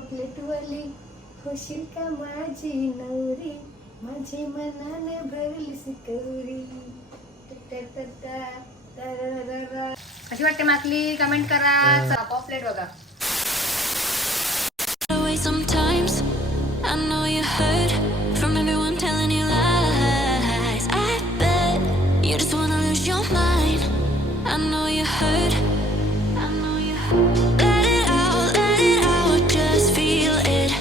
प्लेटवाली होशील का माझी नवरी, माझी मनाने भरली सिकवरी. कशी वाटते माकली? कमेंट करा. चला पॉपलेट बघा. Sometimes I know you heard from everyone telling you lies. I bet you just wanna lose your mind. I know you heard. I know you heard. Let it out, just feel it.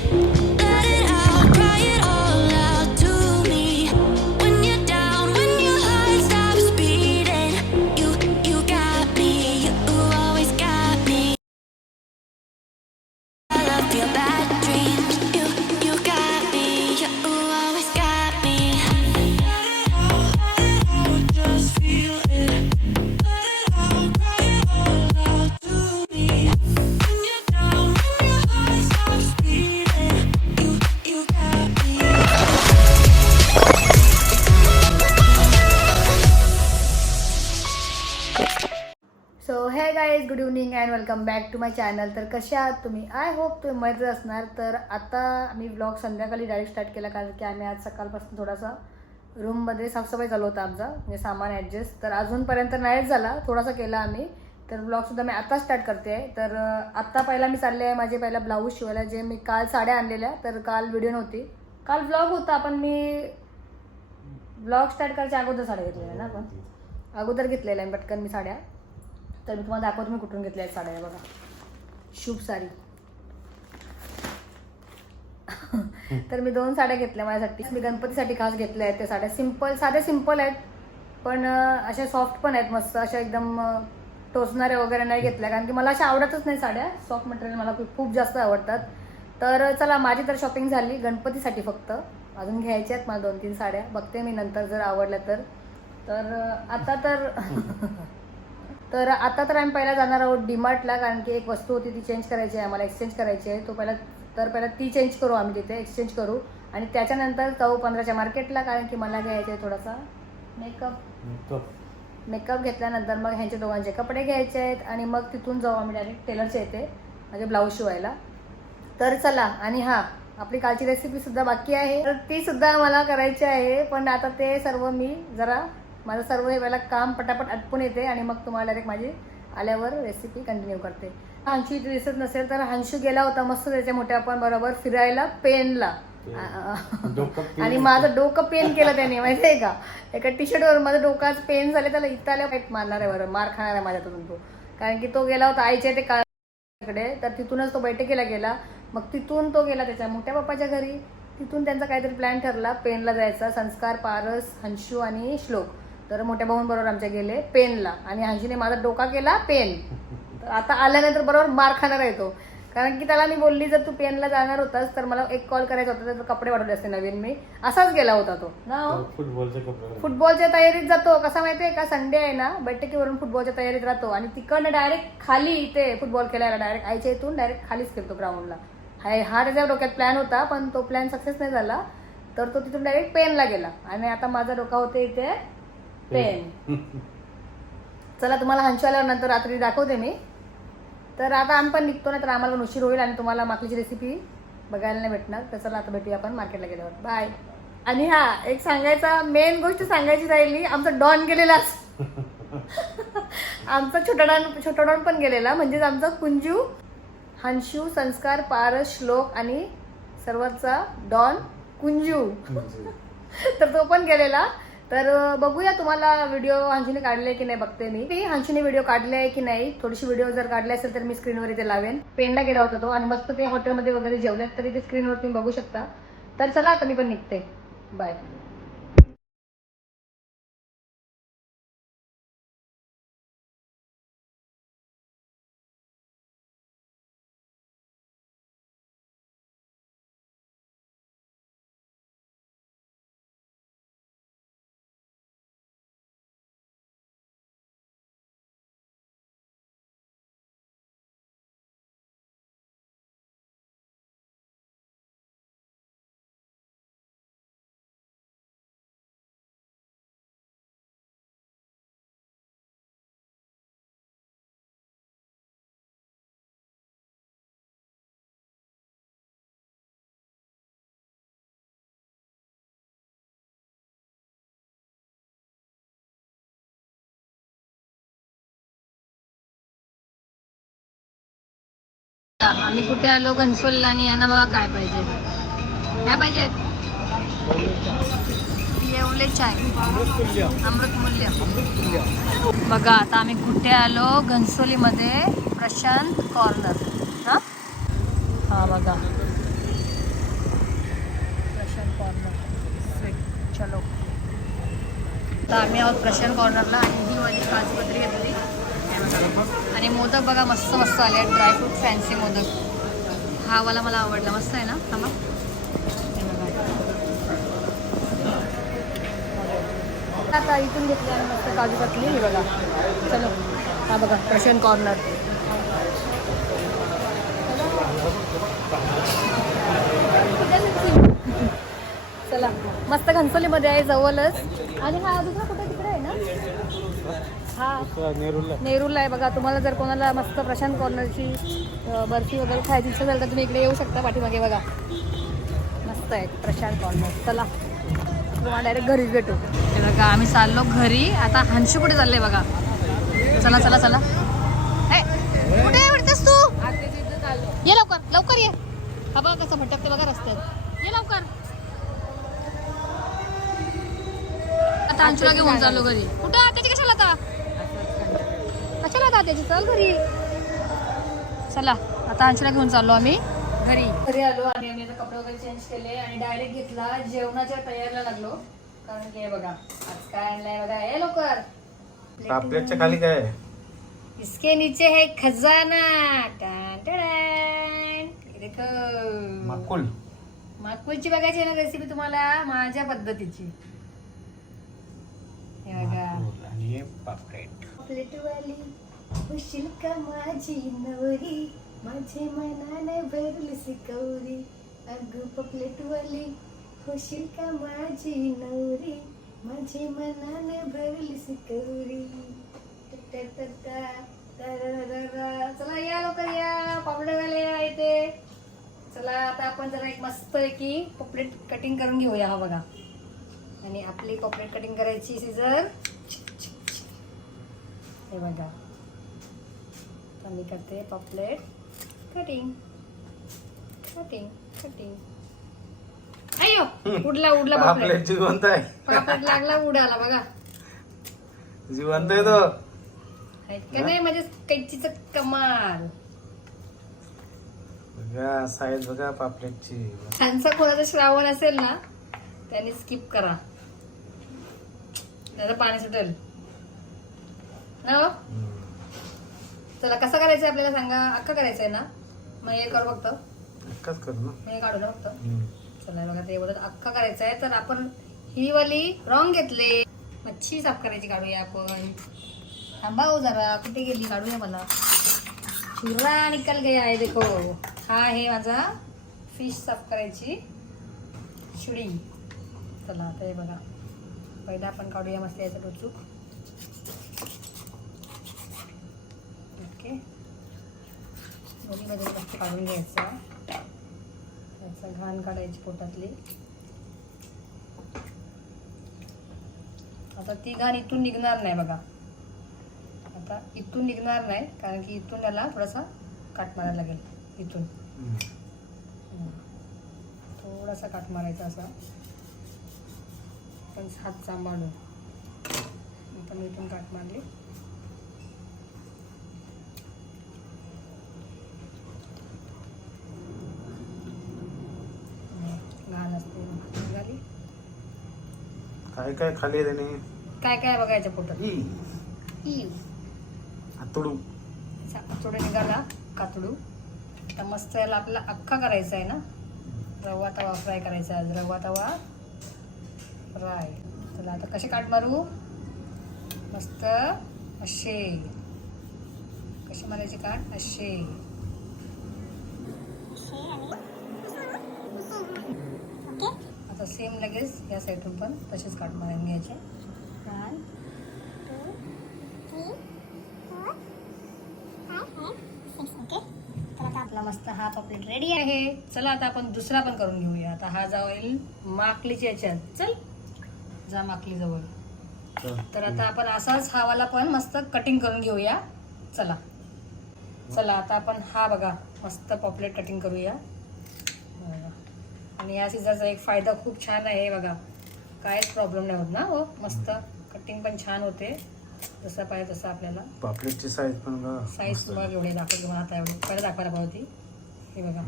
Let it out, cry it all out to me. When you're down, when your heart stops beating, you got me. You always got me. I love your bad dreams. You got me. You always got me. Let it out, just feel it. Let it out, cry it all out to me. When you're down, when your heart stops beating, you got me. So hey guys, good evening and welcome back to my channel. तर कसे आहात तुम्ही? I hope तुम्ही मजेत असणार. तर आता मी blog संध्याकाळी डायरेक्ट स्टार्ट केला, कारण की आम्ही आज सकाळपासून थोडासा रूममध्ये साफसफाई चालू होता आमचा, म्हणजे सामान ॲडजस्ट. तर अजूनपर्यंत नाहीच झाला, थोडासा केला आम्ही. तर ब्लॉगसुद्धा मी आता स्टार्ट करते आहे. तर आत्ता पहिला मी चालले आहे माझे पहिला ब्लाऊज शिवायला, जे मी काल साड्या आणलेल्या. तर काल व्हिडिओ नव्हती, काल ब्लॉग होता, पण मी ब्लॉग स्टार्ट करायच्या अगोदर साड्या घेतलेल्या ना, पण अगोदर घेतलेल्या आहे पटकन मी साड्या. तर मी तुम्हाला दाखवतो मी कुठून घेतल्या आहेत साड्या. बघा, शुभ साडी. तर मी 2 साड्या घेतल्या माझ्यासाठी. मी गणपतीसाठी खास घेतल्या आहेत त्या साड्या. साध्या सिंपल आहेत, पण अशा सॉफ्ट पण आहेत मस्त. अशा एकदम टोचणाऱ्या वगैरे नाही घेतल्या, कारण की मला अशा आवडतच नाही साड्या. सॉफ्ट मटेरियल मला खूप जास्त आवडतात. तर चला, माझी तर शॉपिंग झाली गणपतीसाठी फक्त. अजून घ्यायच्या आहेत मला 2-3 साड्या. बघते मी नंतर जर आवडल्या तर. तर आता तर आम्ही पहिला जाणार आहोत डीमार्टला, कारण की एक वस्तू होती ती चेंज करायची आहे आम्हाला, एक्सचेंज करायची आहे. पहिला ती चेंज करू आम्ही, तिथे एक्सचेंज करू. आणि त्याच्यानंतर जाऊ 15च्या मार्केटला, कारण की मला घ्यायचे आहे थोडासा मेकअप घेतल्यानंतर मग ह्यांचे दोघांचे कपडे घ्यायचे आहेत. आणि मग तिथून जाऊ आम्ही डायरेक्ट टेलरच्या इथे म्हणजे ब्लाऊज शिवायला. तर चला. आणि हां, आपली कालची रेसिपीसुद्धा बाकी आहे, तर तीसुद्धा मला करायची आहे. पण आता ते सर्व मी जरा माझं सर्व हे पहिला काम पटापट आटपून येते, आणि मग तुम्हाला डायरेक्ट माझी आल्यावर रेसिपी कंटिन्यू करते. हंशू इथे दिसत नसेल, तर हंशू गेला होता मस्त त्याच्या मोठ्या आपण बरोबर फिरायला पेनला. आणि माझं डोकं पेन केलं त्याने, माहिती आहे का? एका टी शर्टवर माझं डोकाच पेन झाले. त्याला इथं आल्या पाईट मारणार आहे, बरं मार खाणार आहे माझ्याकडून तो, कारण की तो गेला होता आईच्या ते काळकडे. तर तिथूनच तो बैठकीला गेला. मग तिथून तो गेला त्याच्या मोठ्या पप्पाच्या घरी. तिथून त्यांचा काहीतरी प्लॅन ठरला पेनला जायचा. संस्कार, पारस, हंशू आणि श्लोक तर मोठ्या भाऊंबरोबर आमच्या गेले पेनला. आणि हंशूने माझा डोका केला पेन. तर आता आल्यानंतर बरोबर मार खाणार आहे तो, कारण की त्याला मी बोलली जर तू पेनला जाणार होतास तर मला एक कॉल करायचा होता, तर कपडे वाढवले असते नवीन मी. असाच गेला होता तो ना. फुटबॉलच्या तयारीत जातो. कसा माहिती आहे का, संडे आहे ना, बैठकीवरून फुटबॉलच्या तयारीत राहतो. आणि तिकडनं डायरेक्ट खाली इथे फुटबॉल खेळायला डायरेक्ट आईच्या इथून डायरेक्ट खालीच खेळतो ग्राउंडला. हा त्याच्या डोक्यात प्लॅन होता, पण तो प्लॅन सक्सेस नाही झाला. तर तो तिथून डायरेक्ट पेनला गेला. आणि आता माझा डोका होते इथे पेन. चला, तुम्हाला हंशू आल्यावर नंतर रात्री दाखवते मी. तर आता आम्ही पण निघतो ना, तर आम्हाला उशीर होईल आणि तुम्हाला माकलीची रेसिपी बघायला नाही भेटणार. तर चला, आता भेटूया आपण मार्केटला गेल्यावर. बाय. आणि हा एक सांगायचा मेन गोष्ट सांगायची राहिली, आमचा डॉन गेलेला. आमचा छोटा डॉन पण गेलेला, म्हणजेच आमचा कुंजू, हंशू, संस्कार, पारस, श्लोक आणि सर्वांचा डॉन कुंजू. तर तो पण गेलेला. तर बघूया तुम्हाला व्हिडिओ हंशूने काढले की नाही बघते मी. हंशूने व्हिडिओ काढले आहे की नाही, थोडीशी व्हिडिओ जर काढले असेल तर मी स्क्रीनवर इथे लावेन. पेनला गेला होता तो, आणि मस्त ते हॉटेलमध्ये वगैरे जेवल्यात, तरी ते स्क्रीनवर तुम्ही बघू शकता. तर चला, आता मी पण निघते. बाय. आम्ही कुठे आलो घनसोलीला आणि यांना बघा काय पाहिजे. काय पाहिजे? येवले चाय अमृतमूल्य. बघा आता आम्ही कुठे आलो घनसोलीमध्ये प्रशांत कॉर्नर. हा बघा प्रशांत कॉर्नर स्वीट. चलो आता आम्ही आहोत प्रशांत कॉर्नरला आणि ही वाली काजूकतरी घेतली आणि मोदक बघा मस्त मस्त आले आहेत. Dry fruit fancy modak. हा वाला मला आवडला. मस्त आहे ना. थांबा आता इथून घेतली आणि मस्त काजू कतली ही बघा. चलो हा बघा प्रशांत कॉर्नर. चला मस्त घनसोलीमध्ये आहे जवळच. आणि हा दुसरा कुठे तिकडे आहे ना. हा नेरूरला आहे बघा. तुम्हाला जर कोणाला मस्त प्रशांत कॉर्नरची बर्फी वगैरे खायची इच्छा झाली तर तुम्ही इकडे येऊ शकता. पाठीमागे बघा मस्त आहे प्रशांत कॉर्नर. चला तुम्हाला डायरेक्ट घरीच भेटू. हे बघा आम्ही चाललो घरी. आता हंशू कुठे चाललंय बघा. चला चला चला. कुठे आवडतेस तू? ये लवकर लवकर ये. हा बघा कसं भटकते बघा रस्त्यात. ये लवकर. आता अंशूला घेऊन चाललो घरी. कुठं त्याची कशाला आता त्याची चल घरी. चला आता अंशूला घेऊन चाललो आम्ही घरी आलो आणि आम्ही आता कपडे वगैरे चेंज केले आणि डायरेक्ट घेतला जेवणाच्या तयारीला लागलो. कारण की हे बघा आज काय आणलंय बघा. हे लवकर. पापलेटच्या खाली काय आहे? इसके नीचे है खजाना. टन टन. देखो माकुल. माकुलची बघायची आहे ना रेसिपी तुम्हाला माझ्या पद्धतीची. हे बघा आणि पापलेट. पापलेटवाली खुशील का माझी नवरी माझे मनाने भरली सिकवरी. अग पापलेटवाली खुशील का माझी नवरी माझे मनाने भरली सिकवरी. चला या लवकर या पापलेटवाले येते. चला आता आपण जरा एक मस्त आहे की पॉपलेट कटिंग करून घेऊया. हा बघा आणि आपली पॉपलेट कटिंग करायची सीझर. हे बघा मी करते पॉपलेट कटिंग कटिंग कटिंग. अयो उडला उडला पापलेट जिवंत आहे. पापलेट लागला उडाला बघा. जिवंत आहे तो. का नाही म्हणजे कैचीच कमाल. बघा साईज बघा पापलेटची. त्यांचा कोणाचा श्रावण असेल ना त्यांनी स्किप करा. त्याचं पाणी सुटेल ना. चला कसं करायचं आपल्याला सांगा. अख्खा करायचंय ना. मग हे करू फक्त. अख्खाच कर ना. हे काढू ना फक्त. चला बघा ते बोलत अख्खा करायचा आहे. तर आपण ही वाली रॉंग घेतले. मच्छी साफ करायची काढूया आपण. थांबा हो जरा. कुठे गेली काढूया मला. हिरा निकल गया आहे देखो. हा आहे माझा फिश साफ करायची शिडी. चला आता हे बघा पहिला आपण काढूया मस्त याचं टोचूक. ओके दोन्ही मध्ये मस्त काढून घ्यायचा. त्याचा घाण काढायची पोटातली. आता ती घाण इथून निघणार नाही बघा. आता इथून निघणार नाही कारण की इथून त्याला थोडासा काट मारायला लागेल. इथून थोडासा काट मारायचा असा. पण हात सांभाळून. आपण इथून काट मारली. घाण असते निघाली. काय काय खाली आहे त्याने. काय काय बघायच्या पोटात. हातोडू. थोडं निघाला कातडू. आता मस्त याला आपल्याला अख्खा करायचा आहे ना. रवा तवा फ्राय करायचा आहे. रवा तवा फ्राय. चला आता कसे काट मारू. मस्त असे. कसे मारायचे काट असे. आता सेम लगेच या साईडून पण तसेच काट मारून घ्यायचे. आपला मस्त हा पॉपलेट रेडी आहे. चला आता आपण दुसरा पण करून घेऊया. आता हा जाईल माकलीच्या याच्यात. चल जा माकली जवळ. तर आता आपण असाच हावाला पण मस्त कटिंग करून घेऊया. चला चला आता आपण हा बघा मस्त पॉपलेट कटिंग करूया बघा. आणि या सीझरचा एक फायदा खूप छान आहे बघा, काहीच प्रॉब्लेम नाही होत ना हो, मस्त कटिंग पण छान होते जसं पाहिजे तसं. आपल्याला पापलेटची साईज पण बघा साईज मस्त तुम्हाला आहे. एवढे दाखवते तुम्हाला आता, एवढे पहिलं दाखवायला पाहिजे हे बघा,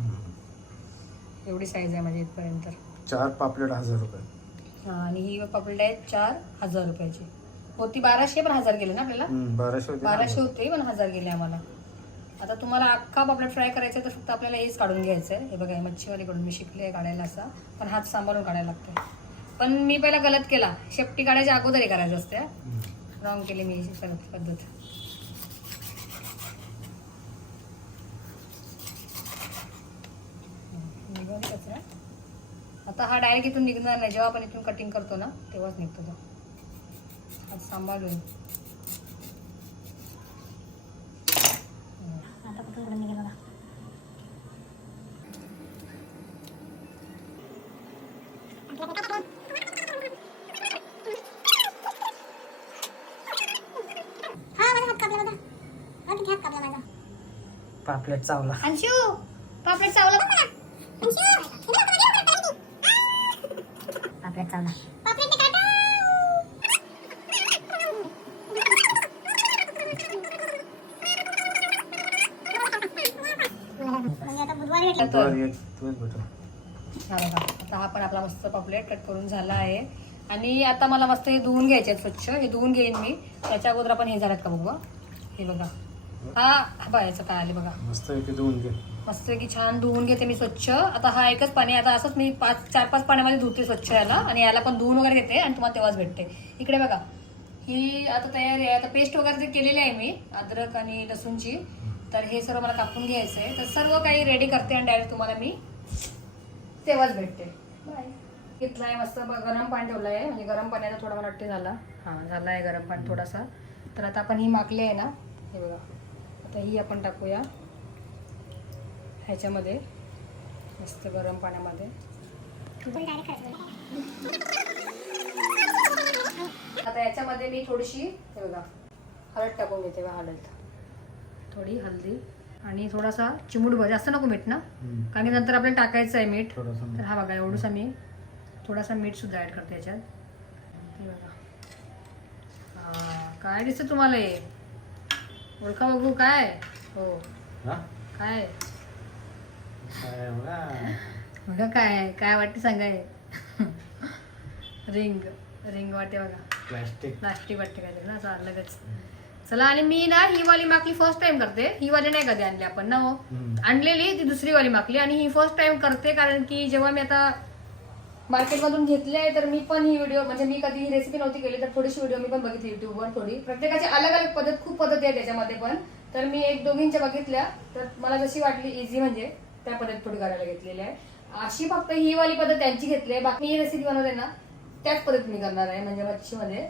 एवढी साईज आहे माझी इथपर्यंत. 4 पापलेट 1000 रुपये. हां आणि ही पापलेट आहे 4000 रुपयाची होती. 1200 पण 1000 गेले ना आपल्याला, 1200 होते ना? 1200 होते पण 1000 गेले आम्हाला. आता तुम्हाला अख्खा पापलेट फ्राय करायचा तर फक्त आपल्याला हेच काढून घ्यायचं आहे. हे बघा मच्छीवालीकडून मी शिकले आहे काढायला असा, पण हात सांभाळून काढायला लागतं. पण मी पहिला गलत केला, शेपटी काढायच्या अगोदर हे करायचं असते, रॉंग केली मी पद्धत. निघाली कचरा. आता हा डायरेक्ट इथून निघणार नाही, जेव्हा आपण इथून कटिंग करतो ना तेव्हाच निघतो तो. हात सांभाळून. आता कुठून निघेल बघा. पापलेट चावला. अंशू पापलेट चावला. पापलेट चावला. बुधवारी एक दिवस भेटू. हा बघा आता हा पण आपला मस्त पापलेट कट करून झाला आहे. आणि आता मला मस्त हे धुवून घ्यायचे आहेत स्वच्छ. हे धुवून घेईन मी. त्याच्या अगोदर आपण हे झाल्यात का बघू. हे बघा हा बघायचं काय आले बघा, मस्त इथे धुवून घे. मस्त की छान धुवून घेते मी स्वच्छ. आता हा एकच पाणी, आता असंच मी 4-5 पाण्यामध्ये धुते स्वच्छ याला, आणि याला पण धुवून वगैरे घेते आणि तुम्हाला तेव्हाच भेटते. इकडे बघा ही आता तयारी आहे. आता पेस्ट वगैरे जे केलेली आहे मी अद्रक आणि लसूणची, तर हे सर्व मला कापून घ्यायचं आहे. तर सर्व काही रेडी करते आणि डायरेक्ट तुम्हाला मी तेव्हाच भेटते. बाय. घेतला आहे मस्त गरम पाणी ठेवलं आहे, म्हणजे गरम पाण्याचा थोडा मला वाटते झाला. हां झाला आहे गरम पाणी थोडासा. तर आता आपण ही माकली आहे ना, हे बघा आता ही आपण टाकूया ह्याच्यामध्ये मस्त गरम पाण्यामध्ये. आता याच्यामध्ये मी थोडीशी हे बघा हळद टाकून घेते. हळद, थोडी हळदी आणि थोडासा चिमूटभर, जास्त नको मीठ ना, कारण की नंतर आपल्याला टाकायचं आहे मीठ. तर हा बघा एवढंसा मी थोडासा मीठ सुद्धा ऍड करते याच्यात. हे बघा हा काय दिसतं तुम्हाला हे, ओळखा बघू काय. हो काय बघा काय काय वाटते सांगाय. रिंग रिंग वाटते बघा, प्लास्टिक वाटते काय ना असं लगेच. चला आणि मी ना ही वाली माकली फर्स्ट टाइम करते. ही वाली नाही कधी आणली आपण ना, हो आणलेली ती दुसरी वाली माकली, आणि ही फर्स्ट टाइम करते. कारण की जेव्हा मी आता मार्केटमधून घेतली आहे तर मी पण ही व्हिडिओ, म्हणजे मी कधी ही रेसिपी नव्हती केली, तर थोडीशी व्हिडिओ मी पण बघितली युट्यूबवर. थोडी प्रत्येकाची अलग अलग पद्धत, खूप पद्धती आहे त्याच्यामध्ये पण. तर मी 1-2 बघितल्या, तर मला जशी वाटली इझी म्हणजे त्या पद्धत थोडी करायला घेतलेली आहे. अशी फक्त ही वाली पद्धत त्यांची घेतली आहे. बाकी ही रेसिपी बनवते ना त्याच पद्धतीने करणार आहे, म्हणजे मच्छीमध्ये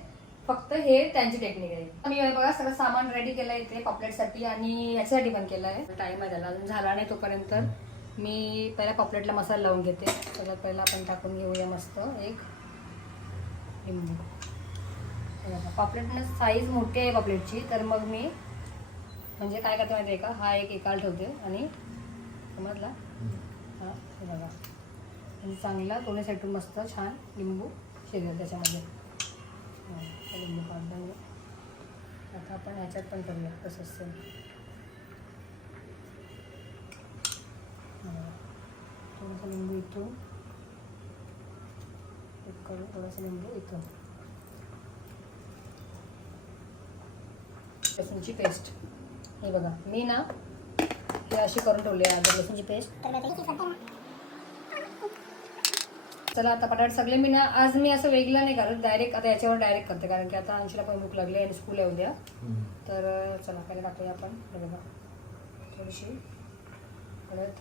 फक्त हे त्यांची टेक्निक आहे. मी बघा सगळं सामान रेडी केलं आहे इथे पापलेटसाठी, आणि याच्यासाठी पण केलं आहे. टाइम आहे त्याला, अजून झाला नाही. तोपर्यंत मी पहिला पापलेटला मसाला लावून घेते. सगळ्यात पहिला आपण टाकून घेऊया मस्त एक लिंबू. पापलेटनं साईज मोठी आहे पापलेटची, तर मग मी म्हणजे काय करते माहिती आहे का, हा एक एकाला ठेवते आणि समजला हा हे बघा आणि चांगला दोन्ही साईडून मस्त छान लिंबू शिरेल त्याच्यामध्ये. लिंबू काढून आता आपण ह्याच्यात पण करूया तसंच सेम. थोडंसं लिंबू इथून करू, थोडंसं लिंबू इथून. लसूणची पेस्ट हे बघा मी ना हे अशी करून ठेवली आहे लसूणची पेस्ट. चला आता पटाट सगळे मी ना आज मी असं वेगळं नाही करत, डायरेक्ट आता याच्यावर डायरेक्ट करते, कारण की आता अंशूला पण भूक लागली आणि स्कूल आहे उद्या. तर चला पहिले टाकूया आपण हे बघा थोडीशी हळद,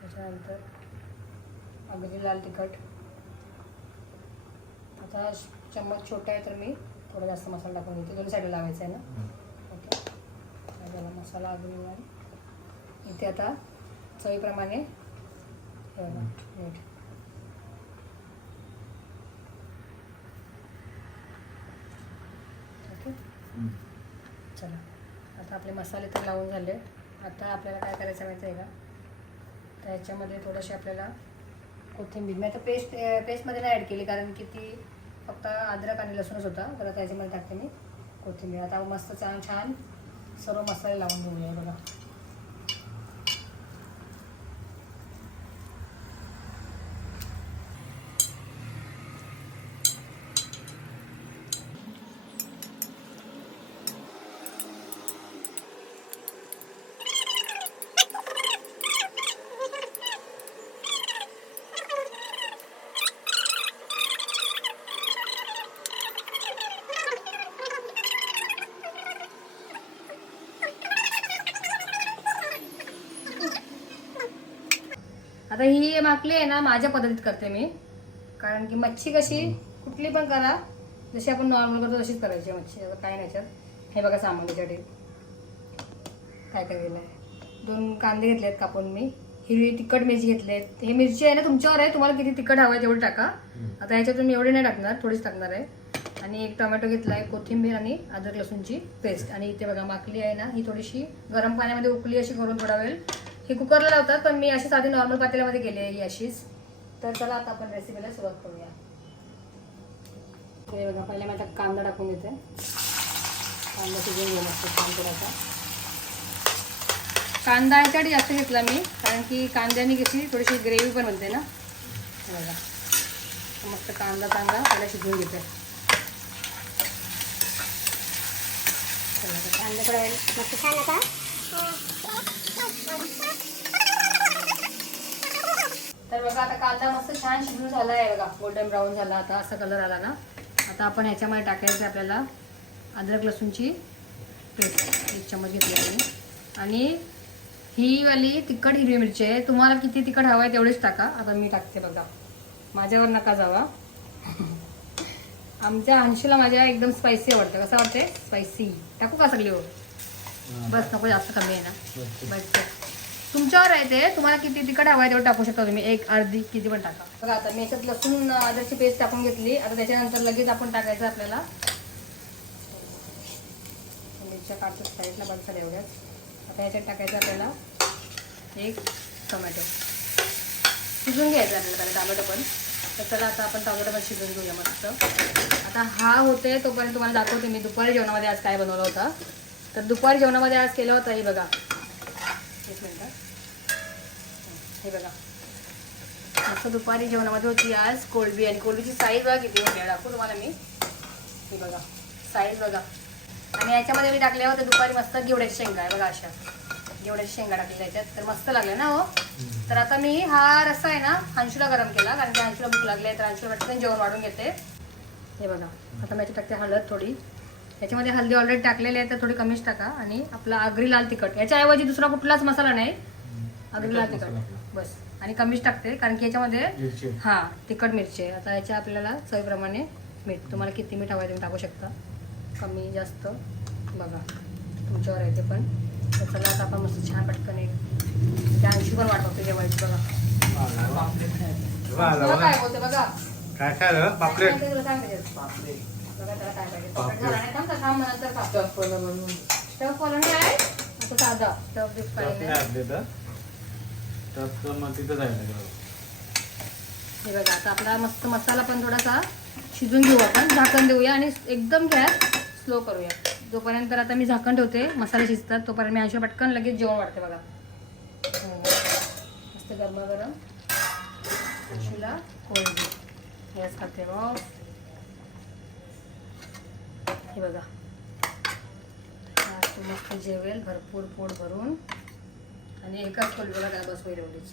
त्याच्यानंतर अगदी लाल तिखट. आता चम्मच छोटा आहे तर मी थोडा जास्त मसाला टाकून घेते, दोन्ही साईडला लावायचा आहे ना. ओके त्याला मसाला अगदी आणि इथे आता चवीप्रमाणे मीठ. चला आता आपले मसाले तर लावून झाले. आता आपल्याला काय करायचं माहिती आहे का, त्याच्यामध्ये थोडीशी आपल्याला कोथिंबीर, मी आता पेस्टमध्ये नाही ॲड केली कारण की ती फक्त अद्रक आणि लसूणच होता, तर त्याच्यामध्ये टाकते मी कोथिंबीर. आता मस्त छान सर्व मसाले लावून घेऊया. बघा आता ही माकली आहे ना माझ्या पद्धतीत करते मी, कारण की मच्छी कशी कुठली पण करा जशी आपण नॉर्मल करतो तशीच करायची मच्छी. आता काय नाही याच्यात, हे बघा सामान त्याच्यासाठी काय केलेलं आहे. 2 कांदे घेतलेत कापून मी, हिरवी तिखट मिरची घेतलेत. ही मिरची आहे ना तुमच्यावर आहे, तुम्हाला किती तिखट हवं आहे तेवढी टाका. आता ह्याच्यातून मी एवढी नाही टाकणार, थोडीच टाकणार आहे. आणि एक टोमॅटो घेतला आहे, कोथिंबीर आणि अद्रक लसूणची पेस्ट. आणि इथे बघा माकली आहे ना, ही थोडीशी गरम पाण्यामध्ये उकळी अशी करून थोडा वेळ, ही कुकरला लावतात पण मी अशी साधी नॉर्मल पातेल्यामध्ये केली आहे ही अशीच. तर चला आता आपण रेसिपीला सुरुवात करूया. हे बघा पहिले मी आता कांदा टाकून देते. कांदा शिजवून घेऊन असतो छान थोडासा. कांदा ह्याच्यासाठी जास्त घेतला मी, कारण की कांद्याने कशी थोडीशी ग्रेव्ही पण बनते ना. हे बघा मस्त कांदा चांगला पहिला शिजवून घेते. कांदा थोडा वेळ मस्त छान आता तर बघा आता कांदा मस्त छान शिजून झाला आहे. बघा गोल्डन ब्राऊन झाला, आता असा कलर आला ना. आता आपण ह्याच्यामध्ये टाकायचं आपल्याला अद्रक लसूणची पेस्ट 1 चम्मच घेतली आहे. आणि ही वाली तिखट हिरवी मिरची आहे, तुम्हाला किती तिखट हवं आहे तेवढेच टाका. आता मी टाकते बघा, माझ्यावर नका जावा. आमच्या अंशूला माझ्या एकदम स्पायसी आवडतं. कसं वाटते स्पायसी? टाकू का सगळी? बस नको, जास्त कमी आहे ना. बस तुमच्यावर आहे ते, तुम्हाला किती तिखट हवं आहे तेवढं टाकू शकता तुम्ही, 1 अर्धी किती पण टाका. बघा आता मी याच्यात लसूण अद्रकची पेस्ट टाकून घेतली. आता त्याच्यानंतर लगेच आपण टाकायचं आपल्याला मिरच्या काढतो साईडला बंद झाल्या एवढ्याच. आता ह्याच्यात टाकायचं आपल्याला 1 टोमॅटो शिजवून घ्यायचं आपल्याला पहिले टोमॅटो पण. तर चला आता आपण टोमॅटो पण शिजवून घेऊया मस्त. आता हा होते तोपर्यंत तुम्हाला दाखवते मी दुपारी जेवणामध्ये आज काय बनवलं होता. तर दुपारी जेवणामध्ये आज केलं होतं हे बघा, 1 मिनिट, हे बघा मस्त दुपारी जेवणामध्ये होती आज कोळंबी. आणि कोळंबीची साईज बघा किती होती, दाखवू तुम्हाला मी. हे बघा साईज बघा. आणि याच्यामध्ये मी टाकल्या होत्या दुपारी मस्त घेवड्याच्या शेंगा आहे बघा, अशा घेवड्याच्या शेंगा टाकल्या याच्यात, तर मस्त लागल्या ना हो. तर आता मी हा रस्सा आहे ना अंशूला गरम केला, कारण की अंशूला भूक लागली आहे, तर अंशूला पटकन जेवण वाढून घेते. हे बघा आता मी याच्यात टाकते हळद थोडी. याच्यामध्ये हळदी ऑलरेडी टाकलेली आहे तर थोडी कमीच टाका. आणि आपला आगरी लाल तिखट, याच्याऐवजी दुसरा कुठलाच मसाला नाही, आगरी लाल तिखट बस. आणि कमीच टाकते कारण की याच्यामध्ये हां तिखट मिरची आहे. आता याच्या आपल्याला चवीप्रमाणे मीठ, तुम्हाला किती मीठ हवं आहे तुम्ही टाकू शकता, कमी जास्त बघा तुमच्यावर आहे ते पण. तर चला आता आपण मस्त छान पटकन एक त्या अंशी पण वाट बघतो जेवायची. बघा काय बोलते बघा, काय काय पापलेट तुला सांगते बघा त्याला काय पाहिजे. पापलेट झाला नाही थांब थांब नंतर खा. स्टफ फॉलो नाही आहे आता साधा स्टफ दिस पाहिजे. हे बघा आता आपला मस्त मसाला पण थोडासा शिजून घेऊ आपण, झाकण देऊया आणि एकदम गॅस स्लो करूया. जोपर्यंत आता मी झाकण ठेवते मसाले शिजतात तोपर्यंत मी अंशू पटकन लगेच जेवण वाढते. बघा मस्त गरमागरम अंशूला कोळंबी गॅस खाते मग. हे बघा आज तू मस्त जेवेल भरपूर पोट भरून. आणि एकाच कोळंबीला काय बस होईल एवढीच.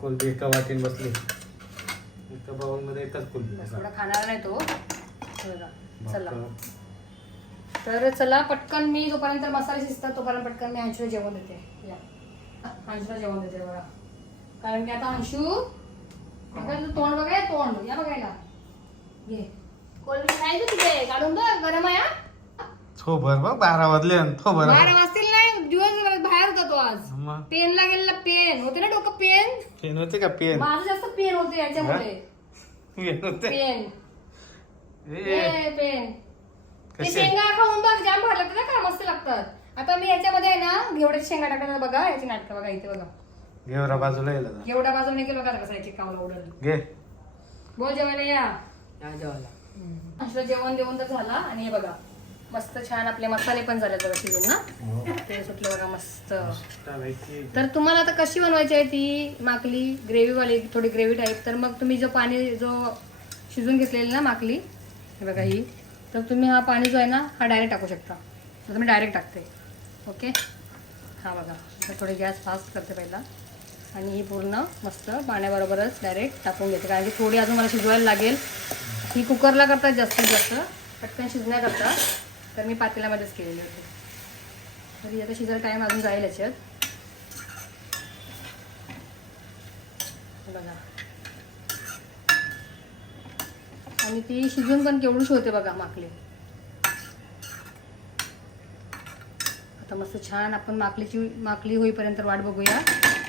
कोलबी एका वाटीन बसली, एका बाउलमध्ये एकच कोलबी. थोडा खाणार नाही तो. बघा चला तर चला पटकन मी जोपर्यंत मसाले शिजतात तोपर्यंत पटकन मी अंशूला जेवण देते. या अंशूला जेवण देते बघा, कारण की आता अंशू बघा तुझं तोंड बघा, तोंड या बघायला घे. कोळंबी खायचं तिथे काढून बघ, गरम आहे. हो बर बघ 12 वाजले. 12 वाजतील नाही, दिवस बाहेर होता तो आज. पेनला गेलेला, पेन होते ना डोकं, पेन पेन होते का? पेन माझं जास्त पेन होते याच्यामध्ये. पेन होते पेन पेन ते शेंगा खाऊन बघ, जाम भारी लागतात ना का, मस्त लागतात. आता मी याच्यामध्ये आहे ना घेवड्याची शेंगा टाकणार बघा, याची नाटकं बघा इथे बघा. घेवरा बाजूला येईल आता. घेवडा बाजूने केलं बघा कसं याची कावला उडल. घे. बोल जेवायला या. असं जेवण देऊन तर झाला. आणि हे बघा मस्त छान आपले मसाले पण झाले बघा शिजून ना, ते सुटले बघा मस्त. तर तुम्हाला आता कशी बनवायची आहे ती माकली ग्रेव्हीवाली, थोडी ग्रेव्ही टाईप, तर मग तुम्ही जो पाणी जो शिजून घेतलेली ना माकली हे बघा ही, तर तुम्ही हा पाणी जो आहे ना हा डायरेक्ट टाकू शकता. तर मी डायरेक्ट टाकते. ओके, हा बघा तर थोडी गॅस फास्ट करते पहिला आणि ही पूर्ण मस्त पाण्याबरोबरच डायरेक्ट टाकून घेते, कारण की थोडी अजून मला शिजवायला लागेल. ही कुकरला करतात जास्तीत जास्त पटकन शिजण्याकरता, तर मी पातेल्यामध्येच केलेली होती. तरी आता शिजायला टाईम अजून जाईल याच्यात. बघा आणि ती शिजून पण केवढीशी होते बघा माकली. आता मस्त छान आपण माकली होईपर्यंत वाट बघूया.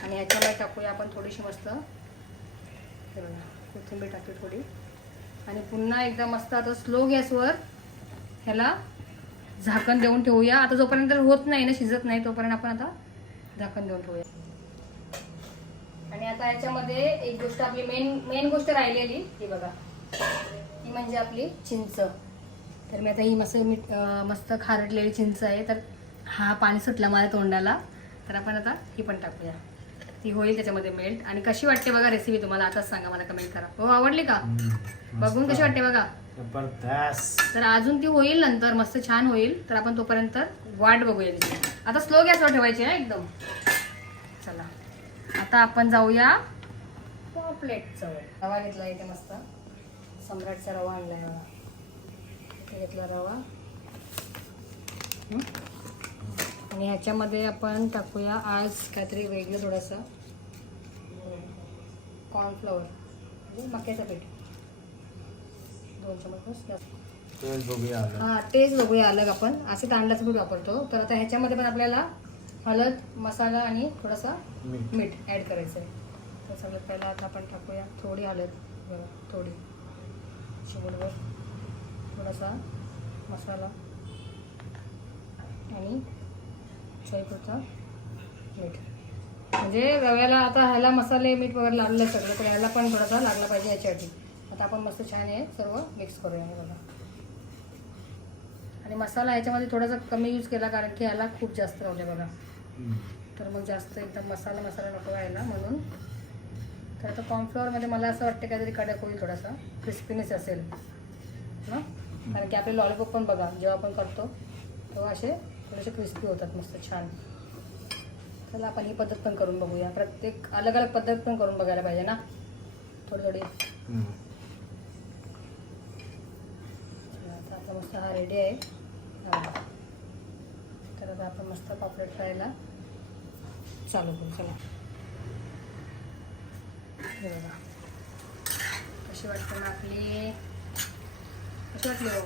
आणि ह्याच्यामध्ये टाकूया आपण थोडीशी मस्त हे बघा कोथिंबीर टाकते थोडी, आणि पुन्हा एकदा मस्त आता स्लो गॅसवर ह्याला झाकण देऊन ठेवूया. आता जोपर्यंत होत नाही ना, शिजत नाही, तोपर्यंत आपण आता झाकण देऊन ठेवूया. आणि आता याच्यामध्ये एक गोष्ट आपली मेन गोष्ट राहिलेली ती बघा, ती म्हणजे आपली चिंच. तर मी आता ही मस्त खारटलेली चिंच आहे. तर हा पाणी सुटला माझ्या तोंडाला, तर आपण आता ही पण टाकूया, ती होईल त्याच्यामध्ये मेल्ट. आणि कशी वाटते बघा रेसिपी, तुम्हाला आताच सांगा, मला कमेंट करा. हो आवडली का, बघून कशी वाटते बघा. जबरदस्त. तर अजून ती होईल नंतर मस्त छान होईल, तर आपण तोपर्यंत वाट बघूया तिची. आता स्लो गॅसवर ठेवायची आहे एकदम. चला आता आपण जाऊया पॉपलेट जवळ. रवा घेतला इथे मस्त सम्राटचा रवा आणलाय बघा. इथे घेतला रवा आणि ह्याच्यामध्ये आपण टाकूया आज काहीतरी वेगळं थोडंसं कॉर्नफ्लॉवर म्हणजे मक्याचं पीठ 2 चमच तेच बघूया आलं. हा तेच बघूया अलग. आपण असे तांदळाचं पीठ वापरतो. तर आता ह्याच्यामध्ये पण आपल्याला हळद मसाला आणि थोडासा मीठ ॲड करायचं आहे. तर सगळ्यात पहिला आता आपण टाकूया थोडी हळद बघा, थोडी चिमूटभर, थोडासा मसाला आणि चवीपुरतं मीठ. म्हणजे रव्याला आता ह्याला मसाले मीठ वगैरे लागलं आहे सगळं, तर ह्याला पण थोडासा लागला पाहिजे याच्यासाठी. आता आपण मस्त छान हे सर्व मिक्स करूया हे बघा. आणि मसाला ह्याच्यामध्ये थोडासा कमी यूज केला, कारण की ह्याला खूप जास्त राहिले बघा. तर मग जास्त एकदम मसाला नको व्हायला म्हणून. तर आता कॉर्नफ्लॉवरमध्ये मला असं वाटतं काहीतरी कडक होईल, थोडासा क्रिस्पीनेस असेल ना, कारण की आपले लॉलीपॉप पण बघा जेव्हा आपण करतो तेव्हा असे थोडेसे क्रिस्पी होतात मस्त छान. चला आपण ही पद्धत पण करून बघूया. प्रत्येक अलग अलग पद्धत पण करून बघायला पाहिजे ना, थोडी. आता आपला मस्त हा रेडी आहे. तर आता आपण मस्त पॉपलेट फ्रायला चालू करू. चला हे बघा कशी वाटते ना आपली, कशी वाटली हो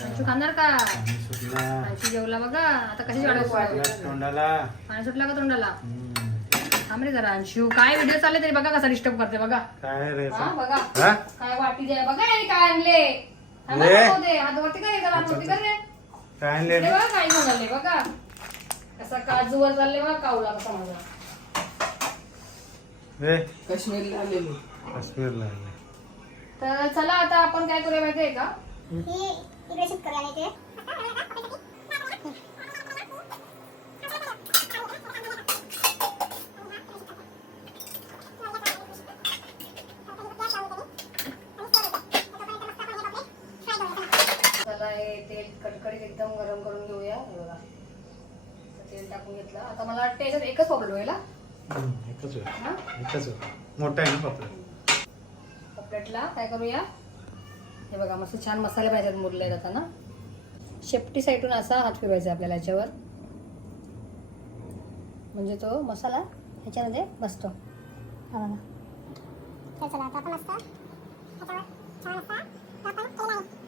अंशू? खाणार का? अंशू जेवला बघा. आता कशी वाटत तोंडाला पाणी सुटला का तोंडाला? थांब रे जरा अंशू, काय व्हिडिओ चालले तरी बघा कसा डिस्टर्ब करते बघा. काय रे बघा काय वाटी द्या बघा, यांनी काय आणले. हात वरती कर, जरा हात वरती कर रे. काय आणले बघा काय म्हणाले बघा, कसा काजूवर चालले बघा, कावला कसा माझा. काश्मीरला आलेलो. काश्मीरला आले. तर चला आता आपण काय करूया माहिती आहे का, इकडे शिफ्ट करूया इथे. चला हे तेल कडकडीत एकदम गरम करून घेऊया. हे बघा तेल टाकून घेतलं. आता मला वाटतं याच्यात एकच पॉपलेट होईल. एकच होईल. मोठा आहे ना पॉपलेट. पॉपलेटला काय करूया, हे बघा मस्त छान मसाले पाहिजेत मुरले जाताना. शेपटी साईडून असा हात फिरवायचा आपल्याला याच्यावर, म्हणजे तो मसाला ह्याच्यामध्ये बसतो. हा बघा. चला आता आपण मस्त ह्याच्यावर छान असा आपण केला आहे.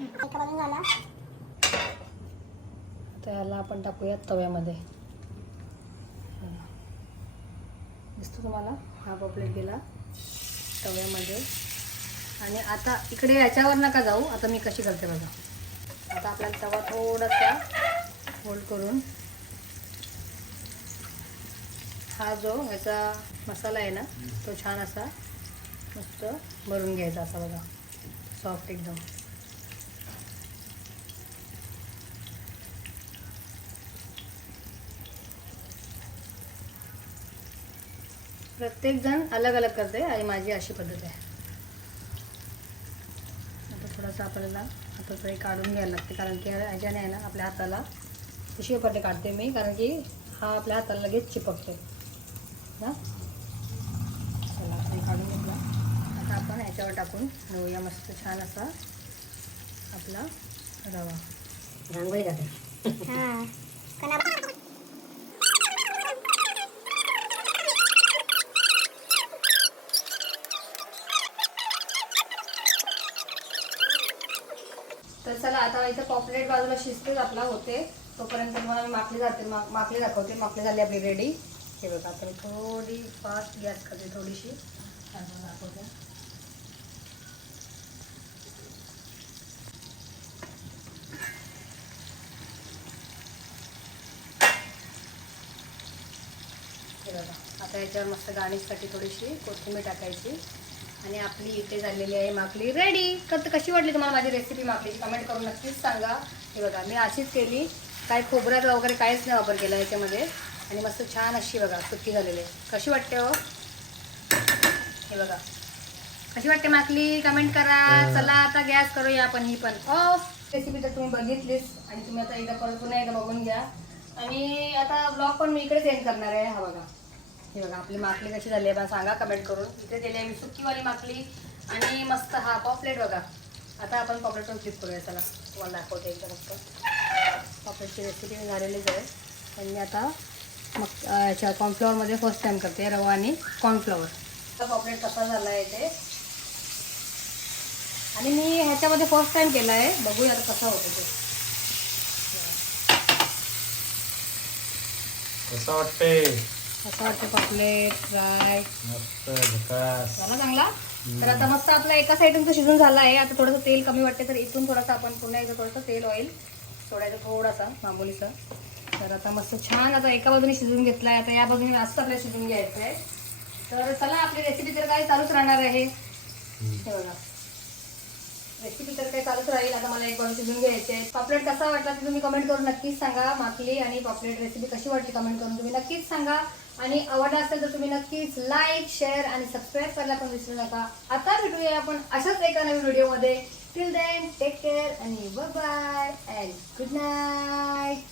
एक बनून झाला. तर ह्याला आपण टाकूया तव्यामध्ये. दिसतो तुम्हाला हा पॉपलेट गेला तव्यामध्ये. आणि आता इकडे याच्यावर नका जाऊ, आता मी कशी करते बघा. आता आपल्याला तवा थोडासा होल्ड करून हा जो ह्याचा मसाला आहे ना तो छान असा मस्त भरून घ्यायचा असा बघा, सॉफ्ट एकदम. प्रत्येक जण अलग अलग करते आणि माझी अशी पद्धत आहे. आता थोडासा आपल्याला हाताचं काढून घ्यायला लागते, कारण की ह्याच्याने आहे ना आपल्या हाताला शिवकटे काढते मी, कारण की हा आपल्या हाताला लगेच चिपकतो ना. चला आपण काढून घेतला. आता आपण ह्याच्यावर टाकून घेऊया मस्त छान असा आपला रवा. रांगोळी जाते. हां कणा तर चला आता इथं पॉपलेट बाजूला शिजतेच आपला होते, तोपर्यंत तुम्हाला मी माकली माकली दाखवते. माकली झाली आपली रेडी. हे बघा आता मी थोडी फास्ट गॅस करते थोडीशी, दाखवते. हे बघा आता याच्यावर मस्त गार्निशसाठी थोडीशी कोथिंबीर टाकायची. आणि आपली इथे झालेली आहे माकली रेडी. तर कशी वाटली तुम्हाला माझी रेसिपी माकलीची कमेंट करून नक्कीच सांगा. हे बघा मी अशीच केली, काय खोबऱ्यात वगैरे काहीच नाही वापर केला याच्यामध्ये. आणि मस्त छान अशी बघा सुकी झालेली आहे. कशी वाटते हो? हे बघा कशी वाटते माकली कमेंट करा. चला आता गॅस करूया आपण ही पण ऑफ. रेसिपी तर तुम्ही बघितलीच आणि तुम्ही आता एकदा परत पुन्हा एकदा बघून घ्या. आणि आता ब्लॉग पण मी इकडेच एंड करणार आहे. हा बघा हे बघा आपली माकली कशी झाली आहे सांगा कमेंट करून. इथे दिली आहे मी सुकीवाली माकली आणि मस्त हा पॉपलेट बघा. आता आपण पॉपलेट पण फ्लिप करूया. चला तुम्हाला दाखवते एकदा फक्त. पॉपलेटची रेसिपी झालेलीच आहे, पण मी आता मग याच्या कॉर्नफ्लॉवरमध्ये फर्स्ट टाइम करते, रवा आणि कॉर्नफ्लॉवर. पॉपलेट कसा झाला आहे ते, आणि मी ह्याच्यामध्ये फर्स्ट टाइम केला आहे. बघूया आता कसा होतो ते. कसं वाटते? असं वाटतं पॉपलेट फ्राय मस्त झकास झाला चांगला. तर आता मस्त आपला एका साईडून तो शिजून झाला आहे. आता थोडंसं तेल कमी वाटते, तर इथून थोडंसं आपण पुन्हा एकदा थोडंसं तेल ऑइल सोडायचं थोडासा मामूलीचं. तर आता मस्त छान आता एका बाजूने शिजून घेतला आहे. आता या बाजूने असं आपल्याला शिजून घ्यायचं आहे. तर चला आपली रेसिपी तर काय चालूच राहणार आहे. हे बघा रेसिपी तर काही चालूच राहील. आता मला एक बाजू शिजून घ्यायचे आहे. पॉपलेट कसा वाटला ते तुम्ही कमेंट करून नक्कीच सांगा. माकली आणि पॉपलेट रेसिपी कशी वाटली कमेंट करून तुम्ही नक्कीच सांगा. आणि आवडला असेल तर तुम्ही नक्कीच लाईक शेअर आणि सबस्क्राईब करायला पण विसरू नका. आता भेटूया आपण अशाच एका नवीन व्हिडिओमध्ये. टिल देन टेक केअर आणि bye bye and good night.